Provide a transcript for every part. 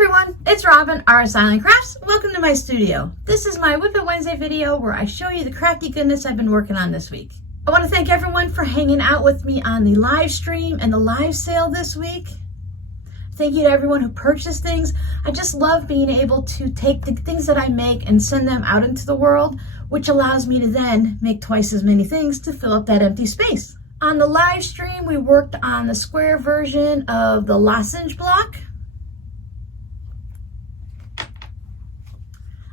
everyone, it's Robin, Artist Island Crafts. Welcome to my studio. This is my Whip It Wednesday video where I show you the crafty goodness I've been working on this week. I want to thank everyone for hanging out with me on the live stream and the live sale this week. Thank you to everyone who purchased things. I just love being able to take the things that I make and send them out into the world, which allows me to then make twice as many things to fill up that empty space. On the live stream, we worked on the square version of the lozenge block.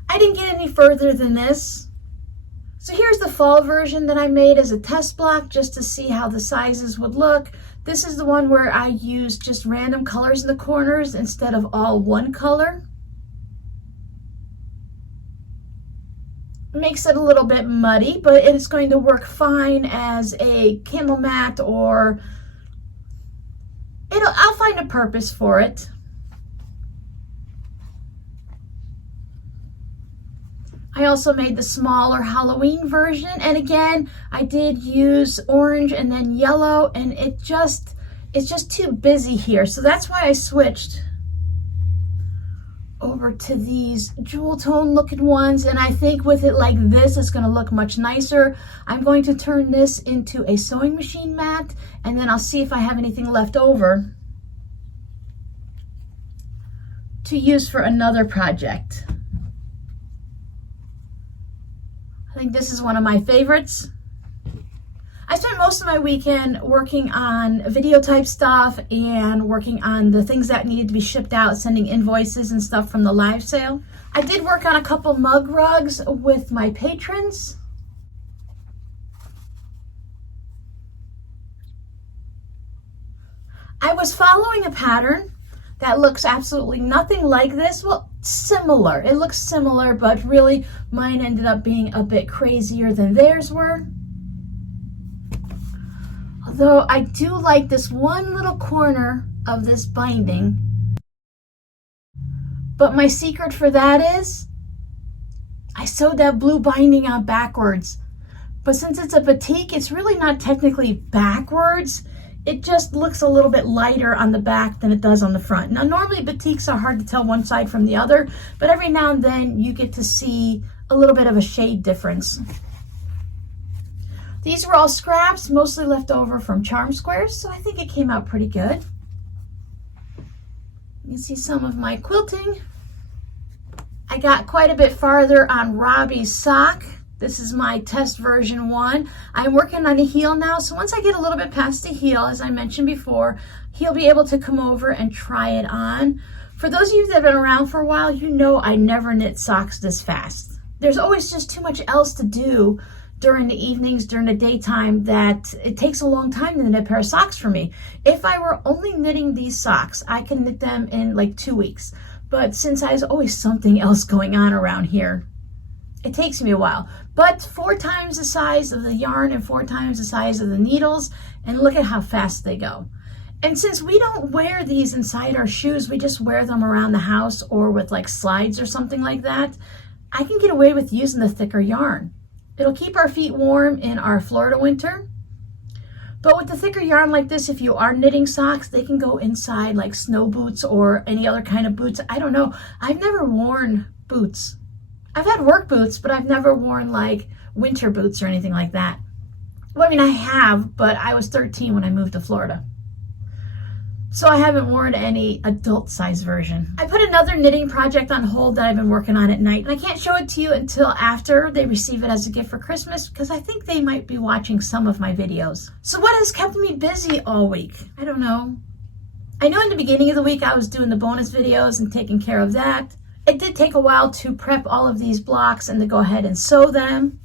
I didn't get any further than this. So here's the fall version that I made as a test block just to see how the sizes would look. This is the one where I used just random colors in the corners instead of all one color. Makes it a little bit muddy, but it's going to work fine as a candle mat, or I'll find a purpose for it. I also made the smaller Halloween version, and again, I did use orange and then yellow, and it's just too busy here. So that's why I switched over to these jewel tone looking ones, and I think with it like this, it's gonna look much nicer. I'm going to turn this into a sewing machine mat, and then I'll see if I have anything left over to use for another project. I think this is one of my favorites. I spent most of my weekend working on video type stuff and working on the things that needed to be shipped out, sending invoices and stuff from the live sale. I did work on a couple mug rugs with my patrons. I was following a pattern that looks absolutely nothing like this. Well, similar. It looks similar, but really mine ended up being a bit crazier than theirs were. Although I do like this one little corner of this binding. But my secret for that is I sewed that blue binding on backwards. But since it's a batik, it's really not technically backwards. It just looks a little bit lighter on the back than it does on the front. Now, normally batiks are hard to tell one side from the other, but every now and then you get to see a little bit of a shade difference. These were all scraps, mostly left over from charm squares, so I think it came out pretty good. You can see some of my quilting. I got quite a bit farther on Robbie's sock. This is my test version 1. I'm working on a heel now, so once I get a little bit past the heel, as I mentioned before, he'll be able to come over and try it on. For those of you that have been around for a while, you know I never knit socks this fast. There's always just too much else to do during the evenings, during the daytime, that it takes a long time to knit a pair of socks for me. If I were only knitting these socks, I can knit them in like 2 weeks. But since there's always something else going on around here, it takes me a while. But 4 times the size of the yarn and 4 times the size of the needles, and look at how fast they go. And since we don't wear these inside our shoes, we just wear them around the house or with like slides or something like that, I can get away with using the thicker yarn. It'll keep our feet warm in our Florida winter. But with the thicker yarn like this, if you are knitting socks, they can go inside like snow boots or any other kind of boots. I don't know. I've never worn boots. I've had work boots, but I've never worn like winter boots or anything like that. Well, I mean, I have, but I was 13 when I moved to Florida. So I haven't worn any adult size version. I put another knitting project on hold that I've been working on at night, and I can't show it to you until after they receive it as a gift for Christmas, because I think they might be watching some of my videos. So what has kept me busy all week? I don't know. I know in the beginning of the week I was doing the bonus videos and taking care of that. It did take a while to prep all of these blocks and to go ahead and sew them.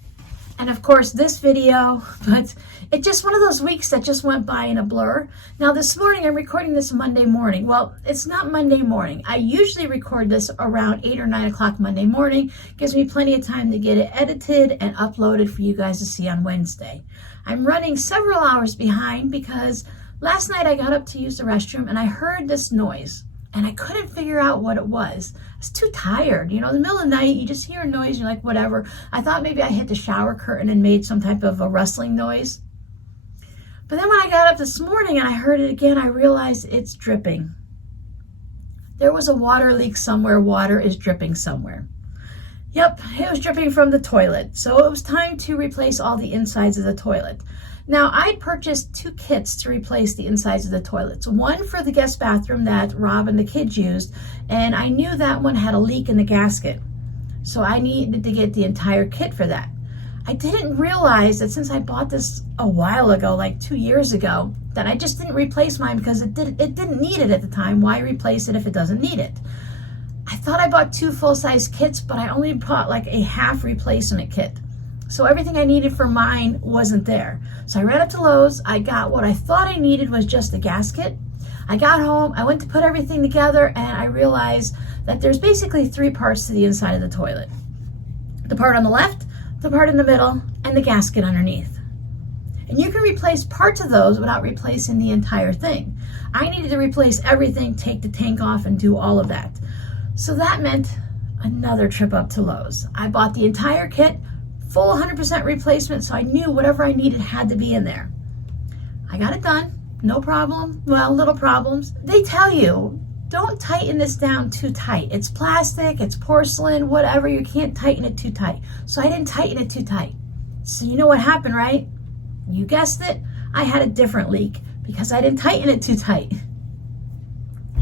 And of course this video, but it's just one of those weeks that just went by in a blur. Now this morning, I'm recording this Monday morning. Well, it's not Monday morning. I usually record this around 8 or 9 o'clock Monday morning. Gives me plenty of time to get it edited and uploaded for you guys to see on Wednesday. I'm running several hours behind because last night I got up to use the restroom and I heard this noise. And I couldn't figure out what it was. I was too tired. You know, in the middle of the night, you just hear a noise, you're like, whatever. I thought maybe I hit the shower curtain and made some type of a rustling noise. But then when I got up this morning and I heard it again, I realized it's dripping. There was a water leak somewhere. Water is dripping somewhere. Yep, it was dripping from the toilet. So it was time to replace all the insides of the toilet. Now, I purchased 2 kits to replace the insides of the toilets. One for the guest bathroom that Rob and the kids used, and I knew that one had a leak in the gasket. So I needed to get the entire kit for that. I didn't realize that since I bought this a while ago, like 2 years ago, that I just didn't replace mine because it didn't need it at the time. Why replace it if it doesn't need it? I thought I bought 2 full-size kits, but I only bought like a half replacement kit. So everything I needed for mine wasn't there. So I ran up to Lowe's. I got what I thought I needed was just the gasket. I got home, I went to put everything together, and I realized that there's basically 3 parts to the inside of the toilet. The part on the left, the part in the middle, and the gasket underneath. And you can replace parts of those without replacing the entire thing. I needed to replace everything, take the tank off, and do all of that. So that meant another trip up to Lowe's. I bought the entire kit, full 100% replacement, so I knew whatever I needed had to be in there. I got it done, no problem. Well, little problems. They tell you, don't tighten this down too tight. It's plastic, it's porcelain, whatever, you can't tighten it too tight. So I didn't tighten it too tight. So you know what happened, right? You guessed it, I had a different leak because I didn't tighten it too tight.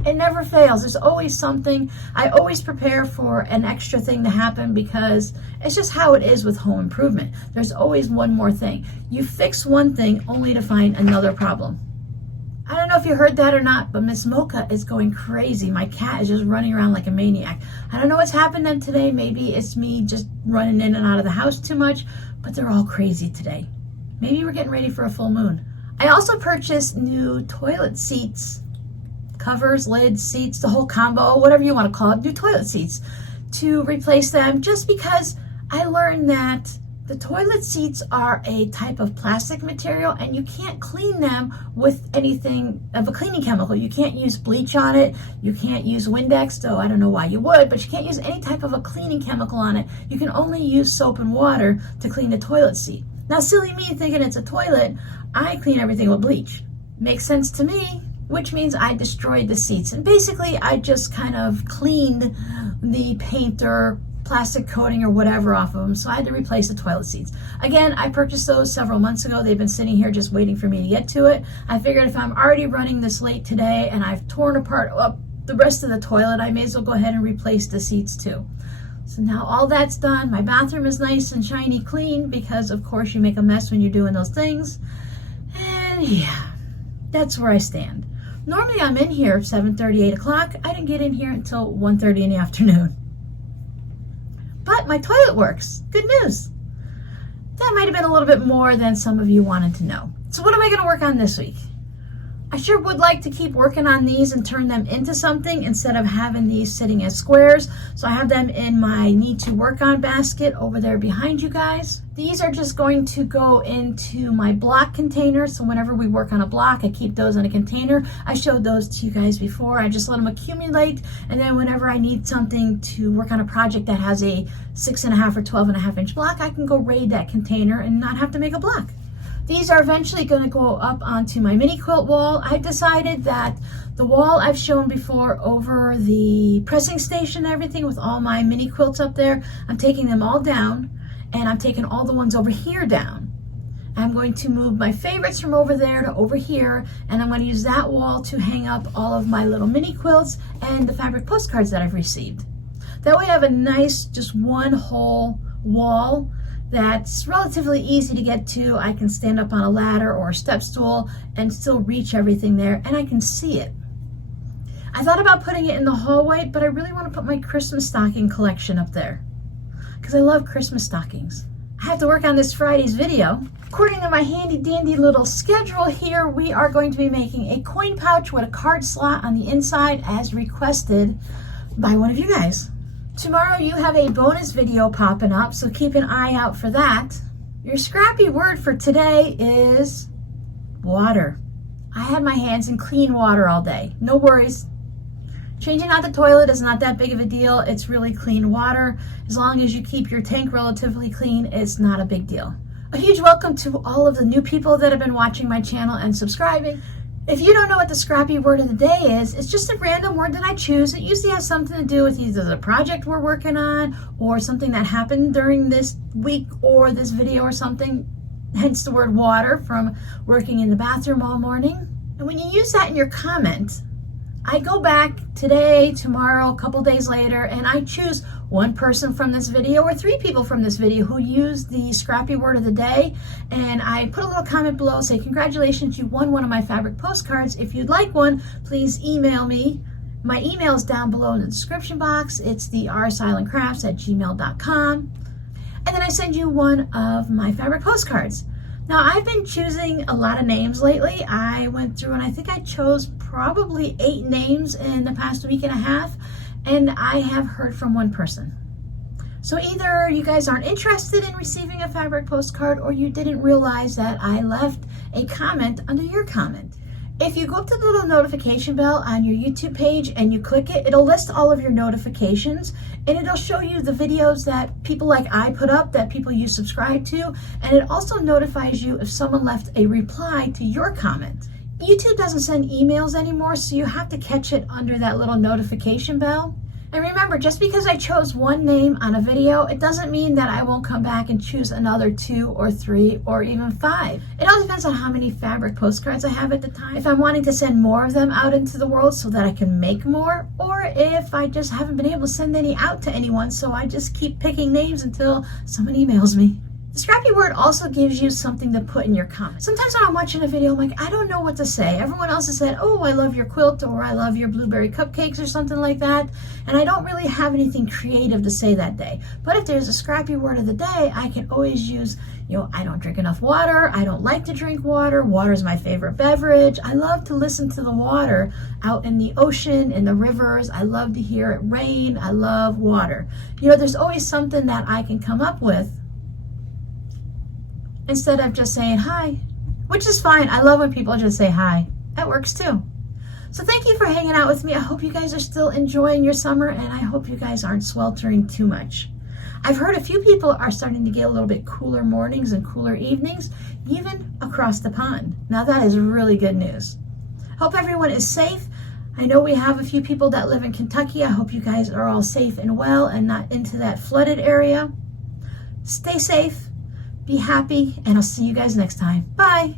It never fails. There's always something. I always prepare for an extra thing to happen because it's just how it is with home improvement. There's always one more thing. You fix one thing only to find another problem. I don't know if you heard that or not, but Miss Mocha is going crazy. My cat is just running around like a maniac. I don't know what's happened to them today. Maybe it's me just running in and out of the house too much, but they're all crazy today. Maybe we're getting ready for a full moon. I also purchased new toilet seats. Covers, lids, seats, the whole combo, whatever you want to call it, new toilet seats to replace them just because I learned that the toilet seats are a type of plastic material and you can't clean them with anything of a cleaning chemical. You can't use bleach on it. You can't use Windex, though I don't know why you would, but you can't use any type of a cleaning chemical on it. You can only use soap and water to clean the toilet seat. Now, silly me thinking it's a toilet, I clean everything with bleach. Makes sense to me. Which means I destroyed the seats. And basically, I just kind of cleaned the paint or plastic coating or whatever off of them. So I had to replace the toilet seats. Again, I purchased those several months ago. They've been sitting here just waiting for me to get to it. I figured if I'm already running this late today and I've torn apart the rest of the toilet, I may as well go ahead and replace the seats too. So now all that's done. My bathroom is nice and shiny clean because, of course, you make a mess when you're doing those things. And yeah, that's where I stand. Normally I'm in here 7:30, 8 o'clock. I didn't get in here until 1:30 in the afternoon. But my toilet works. Good news. That might have been a little bit more than some of you wanted to know. So what am I going to work on this week? I sure would like to keep working on these and turn them into something instead of having these sitting as squares. So I have them in my need to work on basket over there behind you guys. These are just going to go into my block container. So whenever we work on a block, I keep those in a container. I showed those to you guys before. I just let them accumulate. And then whenever I need something to work on a project that has a 6.5 or 12.5 inch block, I can go raid that container and not have to make a block. These are eventually going to go up onto my mini quilt wall. I've decided that the wall I've shown before over the pressing station and everything with all my mini quilts up there, I'm taking them all down and I'm taking all the ones over here down. I'm going to move my favorites from over there to over here, and I'm going to use that wall to hang up all of my little mini quilts and the fabric postcards that I've received. That way I have a nice, just one whole wall that's relatively easy to get to. I can stand up on a ladder or a step stool and still reach everything there, and I can see it. I thought about putting it in the hallway, but I really want to put my Christmas stocking collection up there because I love Christmas stockings. I have to work on this Friday's video. According to my handy dandy little schedule here, we are going to be making a coin pouch with a card slot on the inside as requested by one of you guys. Tomorrow you have a bonus video popping up, so keep an eye out for that. Your scrappy word for today is water. I had my hands in clean water all day. No worries. Changing out the toilet is not that big of a deal. It's really clean water. As long as you keep your tank relatively clean, it's not a big deal. A huge welcome to all of the new people that have been watching my channel and subscribing. If you don't know what the scrappy word of the day is, it's just a random word that I choose. It usually has something to do with either the project we're working on or something that happened during this week or this video or something. Hence the word water, from working in the bathroom all morning. And when you use that in your comment, I go back today, tomorrow, a couple days later, and I choose one person from this video or 3 people from this video who used the scrappy word of the day, and I put a little comment below, say congratulations, you won one of my fabric postcards. If you'd like one, please email me. My email is down below in the description box. It's the rsislandcrafts@gmail.com, and then I send you one of my fabric postcards. Now, I've been choosing a lot of names lately. I went through and I think I chose probably 8 names in the past week and a half, and I have heard from one person. So either you guys aren't interested in receiving a fabric postcard, or you didn't realize that I left a comment under your comment. If you go up to the little notification bell on your YouTube page and you click it, it'll list all of your notifications, and it'll show you the videos that people like I put up, that people you subscribe to, and it also notifies you if someone left a reply to your comment. YouTube doesn't send emails anymore, so you have to catch it under that little notification bell. And remember, just because I chose one name on a video, it doesn't mean that I won't come back and choose another 2 or 3 or even 5. It all depends on how many fabric postcards I have at the time. If I'm wanting to send more of them out into the world so that I can make more, or if I just haven't been able to send any out to anyone, so I just keep picking names until someone emails me. The scrappy word also gives you something to put in your comments. Sometimes when I'm watching a video, I'm like, I don't know what to say. Everyone else has said, oh, I love your quilt, or I love your blueberry cupcakes, or something like that. And I don't really have anything creative to say that day. But if there's a scrappy word of the day, I can always use, I don't drink enough water. I don't like to drink water. Water is my favorite beverage. I love to listen to the water out in the ocean, in the rivers. I love to hear it rain. I love water. There's always something that I can come up with instead of just saying hi, which is fine. I love when people just say hi. That works too. So thank you for hanging out with me. I hope you guys are still enjoying your summer, and I hope you guys aren't sweltering too much. I've heard a few people are starting to get a little bit cooler mornings and cooler evenings, even across the pond. Now that is really good news. Hope everyone is safe. I know we have a few people that live in Kentucky. I hope you guys are all safe and well and not into that flooded area. Stay safe. Be happy, and I'll see you guys next time. Bye.